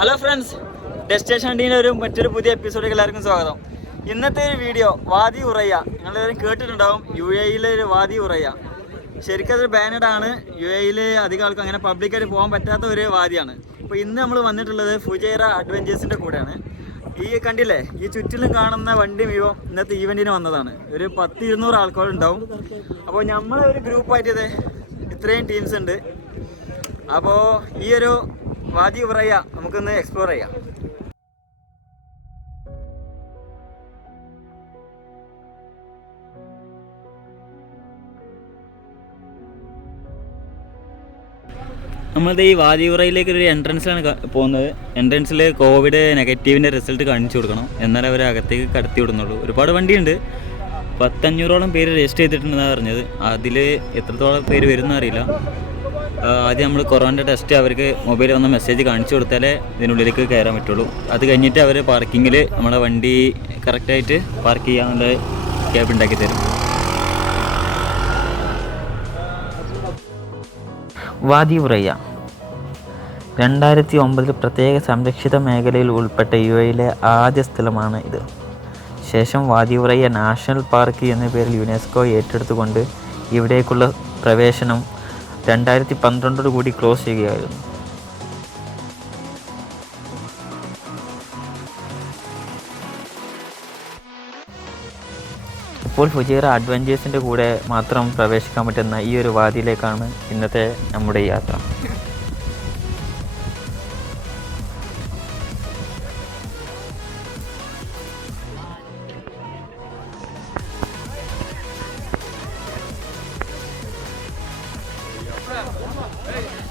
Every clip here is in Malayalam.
ഹലോ ഫ്രണ്ട്സ്, ഡെസ്റ്റിനേഷൻ വണ്ടീൻ്റെ മറ്റൊരു പുതിയ എപ്പിസോഡിലേക്ക് എല്ലാവർക്കും സ്വാഗതം. ഇന്നത്തെ ഒരു വീഡിയോ വാദി ഉറയ്യ. നിങ്ങളെല്ലാവരും കേട്ടിട്ടുണ്ടാവും, UAE ഒരു വാദി ഉറയ്യ. ശരിക്കും അതൊരു ബാനഡാണ്. UAE അധികം ആൾക്കും അങ്ങനെ പബ്ലിക്കായിട്ട് പോകാൻ പറ്റാത്ത ഒരു വാദിയാണ്. അപ്പോൾ ഇന്ന് നമ്മൾ വന്നിട്ടുള്ളത് ഫുജൈറ അഡ്വഞ്ചേഴ്സിൻ്റെ കൂടെയാണ്. ഈ കണ്ടില്ലേ, ഈ ചുറ്റിലും കാണുന്ന വണ്ടി മുഴുവൻ ഇന്നത്തെ ഈവൻറ്റിന് വന്നതാണ്. ഒരു 100-200 ആൾക്കാരുണ്ടാവും. അപ്പോൾ നമ്മളെ ഒരു ഗ്രൂപ്പായിട്ട് ഇത്രയും ടീംസ് ഉണ്ട്. അപ്പോൾ ഈ ഒരു വാദി ഉറയ്യ നമുക്കൊന്ന് എക്സ്പ്ലോർ ചെയ്യാം. നമ്മളത് ഈ വാദി ഉറയിലേക്ക് ഒരു എൻട്രൻസിലാണ് പോകുന്നത്. എൻട്രൻസിൽ കോവിഡ് നെഗറ്റീവിൻ്റെ റിസൾട്ട് കാണിച്ചു കൊടുക്കണം, എന്നാലേ അവർ അകത്തേക്ക് കടത്തി വിടുന്നുള്ളൂ. ഒരുപാട് വണ്ടിയുണ്ട്, 100-500ഓളം പേര് രജിസ്റ്റർ ചെയ്തിട്ടുണ്ടെന്നാണ് പറഞ്ഞത്. അതിൽ എത്രത്തോളം പേര് വരുമെന്ന് അറിയില്ല. ആദ്യം നമ്മൾ കൊറോണ ടെസ്റ്റ് അവർക്ക് മൊബൈലിൽ വന്ന മെസ്സേജ് കാണിച്ചു കൊടുത്താലേ ഇതിനുള്ളിലേക്ക് കയറാൻ പറ്റുള്ളൂ. അത് കഴിഞ്ഞിട്ട് അവർ പാർക്കിങ്ങിൽ നമ്മളെ വണ്ടി കറക്റ്റായിട്ട് പാർക്ക് ചെയ്യാനുള്ള ക്യാബ് ഉണ്ടാക്കി തരും. വാദി ഉറയ്യ 2009 പ്രത്യേക സംരക്ഷിത മേഖലയിൽ ഉൾപ്പെട്ട UAE ആദ്യ സ്ഥലമാണ് ഇത്. ശേഷം വാദി ഉറയ്യ നാഷണൽ പാർക്ക് എന്ന പേരിൽ യുനെസ്കോ ഏറ്റെടുത്തുകൊണ്ട് ഇവിടേക്കുള്ള പ്രവേശനം 2012 കൂടി ക്ലോസ് ചെയ്യുകയായിരുന്നു. ഇപ്പോൾ ഫുജൈറ അഡ്വഞ്ചേഴ്സിൻ്റെ കൂടെ മാത്രം പ്രവേശിക്കാൻ പറ്റുന്ന ഈ ഒരു വാദിയിലേക്കാണ് ഇന്നത്തെ നമ്മുടെ യാത്ര.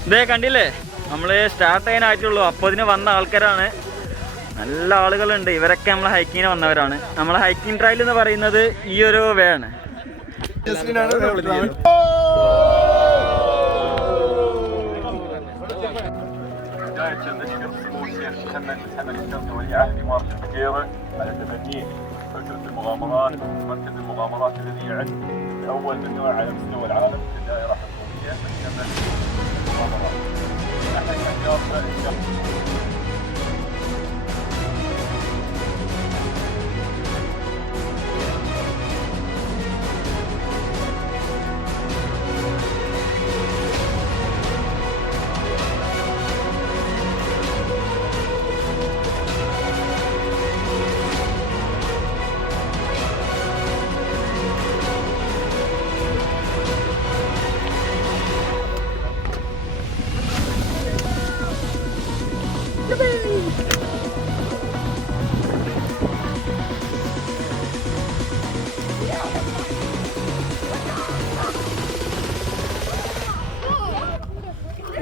ഇതേ കണ്ടില്ലേ, നമ്മൾ സ്റ്റാർട്ട് ചെയ്യാനായിട്ടുള്ളൂ. അപ്പോൾ ഇതിന് വന്ന ആൾക്കാരാണ്, നല്ല ആളുകളുണ്ട്. ഇവരൊക്കെ നമ്മൾ ഹൈക്കിങ്ങിന് വന്നവരാണ്. നമ്മളെ ഹൈക്കിംഗ് ട്രയൽ എന്ന് പറയുന്നത് ഈ ഒരു വേ ആണ്.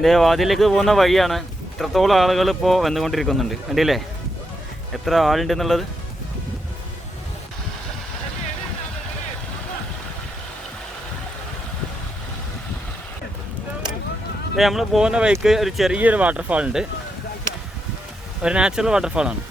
ഇതിൻ്റെ വാതിലേക്ക് പോകുന്ന വഴിയാണ്. ഇത്രത്തോളം ആളുകൾ ഇപ്പോൾ വന്നുകൊണ്ടിരിക്കുന്നുണ്ട്. കണ്ടില്ലേ എത്ര ആളുണ്ടെന്നുള്ളത്. നമ്മൾ പോകുന്ന വഴിക്ക് ഒരു ചെറിയൊരു വാട്ടർഫാൾ ഉണ്ട്. ഒരു നാച്ചുറൽ വാട്ടർഫാളാണ്.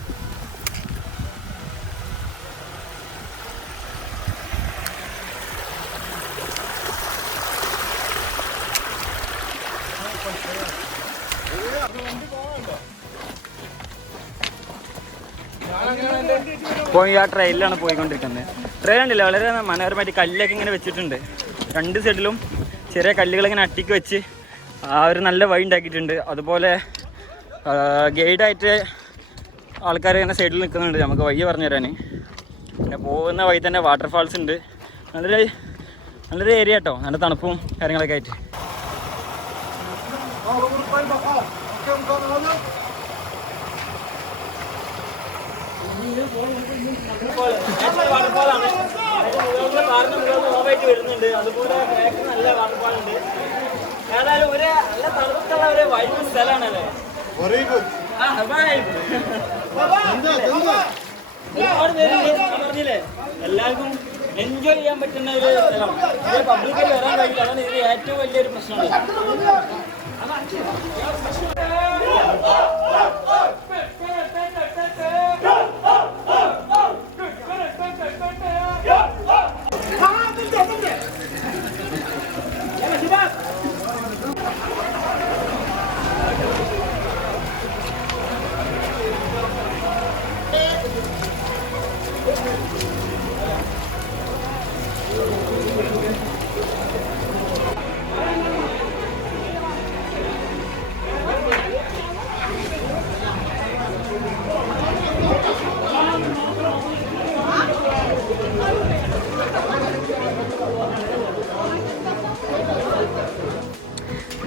ഇപ്പോൾ ഈ ആ ട്രെയിനിലാണ് പോയിക്കൊണ്ടിരിക്കുന്നത്. ട്രെയിൻ ഉണ്ടല്ലോ, വളരെ മനോഹരമായിട്ട് കല്ലൊക്കെ ഇങ്ങനെ വെച്ചിട്ടുണ്ട്. 2 സൈഡിലും ചെറിയ കല്ലുകളിങ്ങനെ അട്ടിക്ക് വെച്ച് ഒരു നല്ല വഴി ഉണ്ടാക്കിയിട്ടുണ്ട്. അതുപോലെ ഗൈഡായിട്ട് ആൾക്കാർ ഇങ്ങനെ സൈഡിൽ നിൽക്കുന്നുണ്ട് നമുക്ക് വഴി പറഞ്ഞു തരാൻ. പിന്നെ പോകുന്ന വഴി തന്നെ വാട്ടർഫാൾസ് ഉണ്ട്. നല്ലൊരു ഏരിയ കേട്ടോ, നല്ല തണുപ്പും കാര്യങ്ങളൊക്കെ ആയിട്ട്. വരുന്നുണ്ട്. അതുപോലെ നല്ല വാട്ടർഫാൾ ഉണ്ട്. ഏതായാലും ഒരു നല്ല തണുപ്പുള്ള ഒരു വൈബ് സ്ഥലമാണല്ലേ. ഒരുപാട് പേരുണ്ട്, പറഞ്ഞില്ലേ, എല്ലാവർക്കും എൻജോയ് ചെയ്യാൻ പറ്റുന്ന ഒരു സ്ഥലം. ഇത് പബ്ലിക്കായി വരാൻ കഴിയില്ല, അതാണ് ഇതിന് ഏറ്റവും വലിയൊരു പ്രശ്നമാണ്.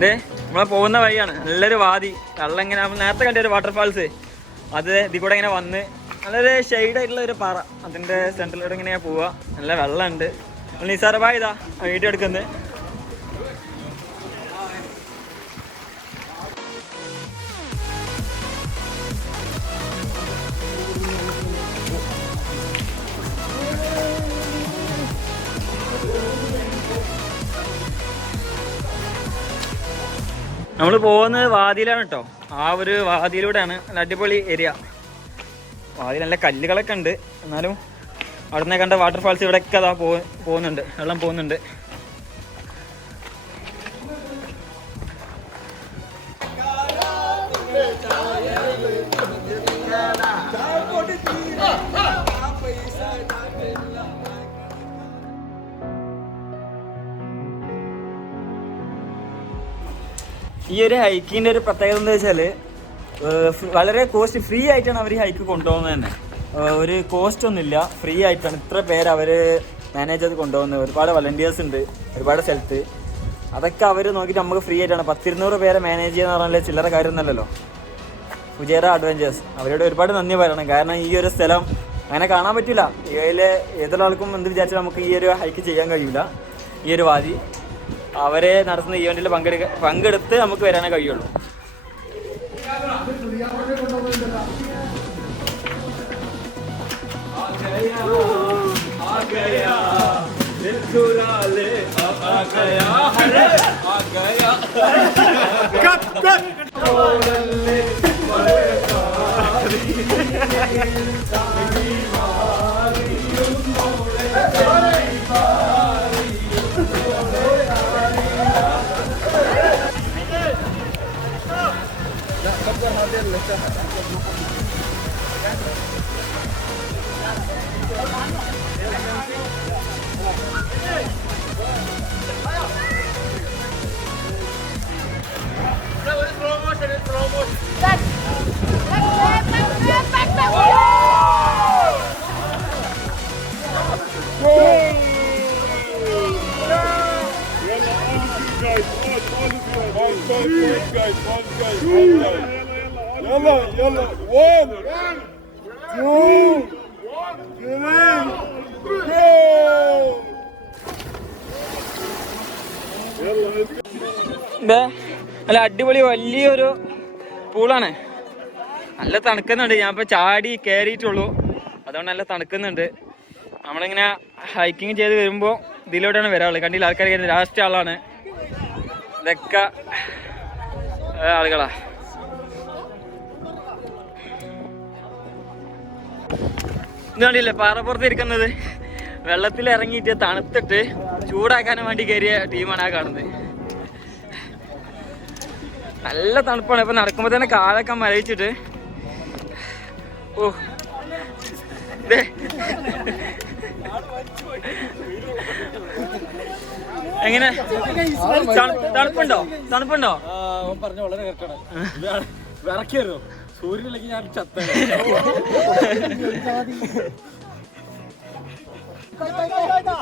ഇതേ നമ്മളെ പോകുന്ന വഴിയാണ്, നല്ലൊരു വാതി. വെള്ളം ഇങ്ങനെ നേരത്തെ കണ്ട ഒരു വാട്ടർഫാൾസ്, അത് ഇതിൽ കൂടെ ഇങ്ങനെ വന്ന് നല്ലൊരു ഷെയ്ഡായിട്ടുള്ള ഒരു പാറ, അതിൻ്റെ സെൻറ്ററിലൂടെ ഇങ്ങനെ പോവുക. നല്ല വെള്ളമുണ്ട്. നിസാറബായ് ഇതാ വീഡിയോ എടുക്കുന്നത്. നമ്മൾ പോകുന്നത് വാതിയിലാണ് കേട്ടോ. ആ ഒരു വാതിയിലൂടെയാണ്. നല്ല അടിപൊളി ഏരിയ. വാതിൽ നല്ല കല്ലുകളൊക്കെ ഉണ്ട്, എന്നാലും അവിടെ നിന്ന് കണ്ട വാട്ടർഫാൾസ് ഇവിടെയൊക്കെ അതാ പോകുന്നുണ്ട്, വെള്ളം പോകുന്നുണ്ട്. ഈ ഒരു ഹൈക്കിൻ്റെ ഒരു പ്രത്യേകത എന്താ വെച്ചാൽ വളരെ കോസ്റ്റ് ഫ്രീ ആയിട്ടാണ് അവർ ഈ ഹൈക്ക് കൊണ്ടുപോകുന്നത് തന്നെ. ഒരു കോസ്റ്റ് ഒന്നുമില്ല, ഫ്രീ ആയിട്ടാണ്. ഇത്ര പേര് അവർ മാനേജ് ചെയ്ത് കൊണ്ടുപോകുന്നത്. ഒരുപാട് വളണ്ടിയേഴ്സ് ഉണ്ട് ഒരുപാട് സ്ഥലത്ത്. അതൊക്കെ അവർ നോക്കിയിട്ട് നമുക്ക് ഫ്രീ ആയിട്ടാണ്. 100-200 പേരെ മാനേജ് ചെയ്യുന്ന പറഞ്ഞാൽ ചില്ലറ കാര്യമൊന്നുമല്ലല്ലോ. ഫുജേറ അഡ്വഞ്ചേഴ്സ് അവരോട് ഒരുപാട് നന്ദി പറയണം. കാരണം ഈ ഒരു സ്ഥലം അങ്ങനെ കാണാൻ പറ്റില്ല. ഇതിൽ ഏതൊരാൾക്കും എന്ത് വിചാരിച്ചാൽ നമുക്ക് ഈ ഒരു ഹൈക്ക് ചെയ്യാൻ കഴിയില്ല. ഈ ഒരു വാതി അവരെ നടത്തുന്ന ഈവൻറ്റിൽ പങ്കെടുത്ത് നമുക്ക് വരാനേ കഴിയുള്ളൂ. يلا يلا 1 2 3 go നല്ല അടിപൊളി വലിയൊരു പൂളാണ്. നല്ല തണുക്കുന്നുണ്ട്. ഞാൻ ഇപ്പോൾ ചാടി കയറിയിട്ടുള്ളൂ, അതുകൊണ്ട് നല്ല തണുക്കുന്നുണ്ട്. നമ്മളിങ്ങനെ ഹൈക്കിങ് ചെയ്ത് വരുമ്പോൾ ഇതിലൂടെയാണ് വരാറുള്ളത്. കണ്ടില്ല ആൾക്കാർ കയറുന്നത്. ലാസ്റ്റ് ആളാണ്. ഇതൊക്കെ ആളുകളാ. ഇത് കണ്ടില്ലേ പാറപ്പുറത്ത് ഇരിക്കുന്നത്. വെള്ളത്തിൽ ഇറങ്ങിയിട്ട് തണുത്തിട്ട് ചൂടാക്കാനും വേണ്ടി കയറിയ ടീമാണ് ആ കാണുന്നത്. നല്ല തണുപ്പാണ്. ഇപ്പം നടക്കുമ്പോൾ തന്നെ കാലൊക്കെ മരവിച്ചിട്ട് ഓ ഇതേ എങ്ങനെ തണുപ്പുണ്ടോ? തണുപ്പുണ്ടോ? പറഞ്ഞ വളരെ കറക്റ്റാണ്. വിറക്കിയായിരുന്നു. സൂര്യനിലേക്ക് ഞാൻ ചത്ത.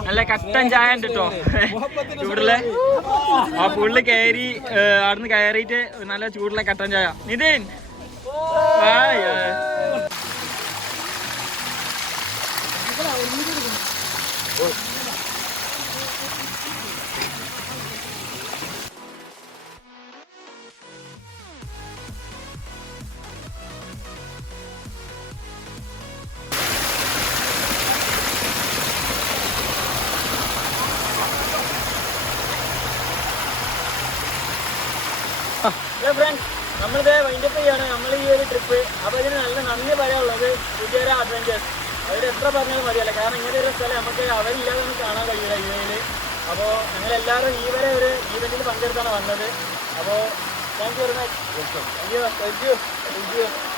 നല്ല കട്ടൻ ചായ ഉണ്ട് കേട്ടോ ചൂടിലെ. ആ പുള്ളി കയറി അവിടുന്ന് കയറിയിട്ട് നല്ല ചൂടിലെ കട്ടൻ ചായ. നിതിൻ ഹലോ ഫ്രണ്ട്സ്, നമ്മളിത് വൈൻഡപ്പ് ചെയ്യാണ് നമ്മൾ ഈ ഒരു ട്രിപ്പ്. അപ്പോൾ ഇതിന് നല്ല നന്ദി പറയാനുള്ളത് ഫുജേറ അഡ്വഞ്ചേഴ്സ്. അവർ എത്ര പറഞ്ഞാലും മതിയല്ല, കാരണം ഇങ്ങനെ ഒരു സ്ഥലം നമുക്ക് അവരില്ലാതെ നമുക്ക് കാണാൻ കഴിയില്ല യുഎയിൽ. അപ്പോൾ ഞങ്ങളെല്ലാവരും ഈ വരെ ഒരു ഈവൻറ്റിൽ പങ്കെടുത്താണ് വന്നത്. അപ്പോൾ താങ്ക് യു വെരി മച്ച്.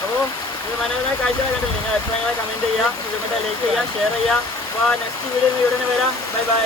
അപ്പോൾ ഈ മനോഹരമായ കാഴ്ചകൾ കണ്ടില്ല. നിങ്ങൾ അഭിപ്രായങ്ങളെ കമൻറ്റ് ചെയ്യുക, ഇഷ്ടപ്പെട്ട ലൈക്ക് ചെയ്യുക, ഷെയർ ചെയ്യുക. അപ്പോൾ നെക്സ്റ്റ് വീഡിയോ ഇവിടെ വരാം. Bye bye.